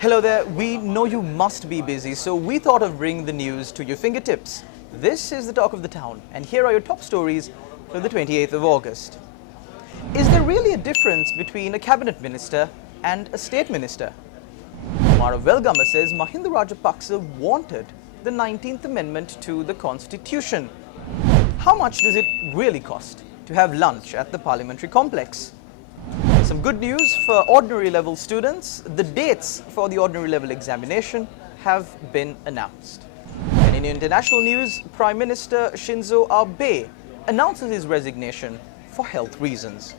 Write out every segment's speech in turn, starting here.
Hello there, we know you must be busy, so we thought of bringing the news to your fingertips. This is the talk of the town, and here are your top stories for the 28th of August. Is there really a difference between a cabinet minister and a state minister? Kumara Velgama says Mahinda Rajapaksa wanted the 19th Amendment to the Constitution. How much does it really cost to have lunch at the parliamentary complex? Some good news for ordinary level students. The dates for the ordinary level examination have been announced. And in international news, Prime Minister Shinzo Abe announces his resignation for health reasons.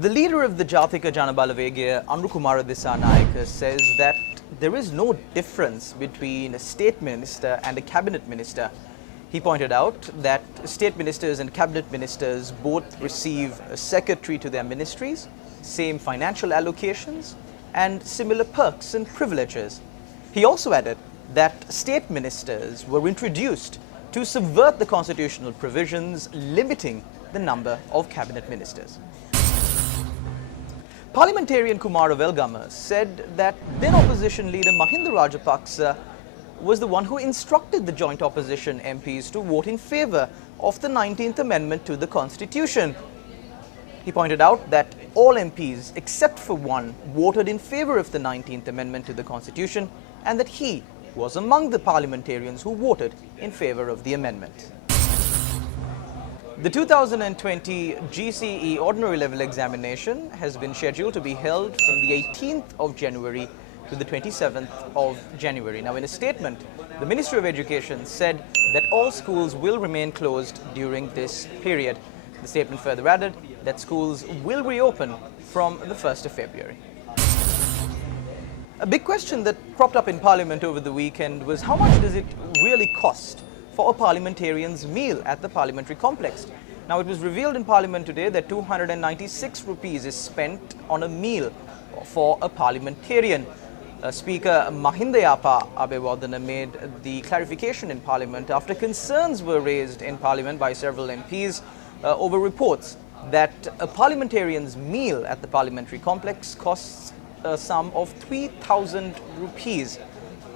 The leader of the Jathika Janabalawegaya, Anukumara Dissanayake, says that there is no difference between a state minister and a cabinet minister. He pointed out that state ministers and cabinet ministers both receive a secretary to their ministries, same financial allocations, and similar perks and privileges. He also added that state ministers were introduced to subvert the constitutional provisions limiting the number of cabinet ministers. Parliamentarian Kumara Velgama said that then opposition leader Mahinda Rajapaksa was the one who instructed the joint opposition MPs to vote in favour of the 19th Amendment to the Constitution. He pointed out that all MPs, except for one, voted in favour of the 19th Amendment to the Constitution, and that he was among the parliamentarians who voted in favour of the amendment. The 2020 GCE Ordinary Level Examination has been scheduled to be held from the 18th of January to the 27th of January. Now, in a statement, the Ministry of Education said that all schools will remain closed during this period. The statement further added that schools will reopen from the 1st of February. A big question that cropped up in Parliament over the weekend was how much does it really cost for a parliamentarian's meal at the parliamentary complex? Now, it was revealed in Parliament today that 296 rupees is spent on a meal for a parliamentarian. Speaker Mahinda Abewardena made the clarification in Parliament after concerns were raised in Parliament by several MPs over reports that a parliamentarian's meal at the parliamentary complex costs a sum of 3,000 rupees.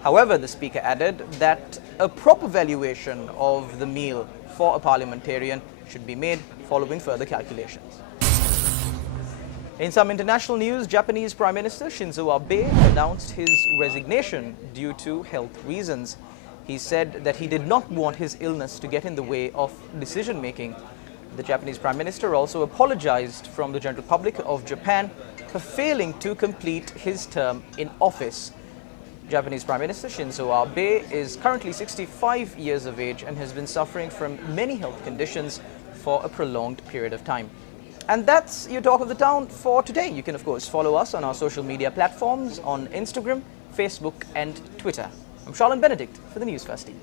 However, the Speaker added that a proper valuation of the meal for a parliamentarian should be made following further calculations. In some international news, Japanese Prime Minister Shinzo Abe announced his resignation due to health reasons. He said that he did not want his illness to get in the way of decision-making. The Japanese Prime Minister also apologized from the general public of Japan for failing to complete his term in office. Japanese Prime Minister Shinzo Abe is currently 65 years of age and has been suffering from many health conditions for a prolonged period of time. And that's your talk of the town for today. You can, of course, follow us on our social media platforms on Instagram, Facebook, and Twitter. I'm Charlene Benedict for the Newsfirst team.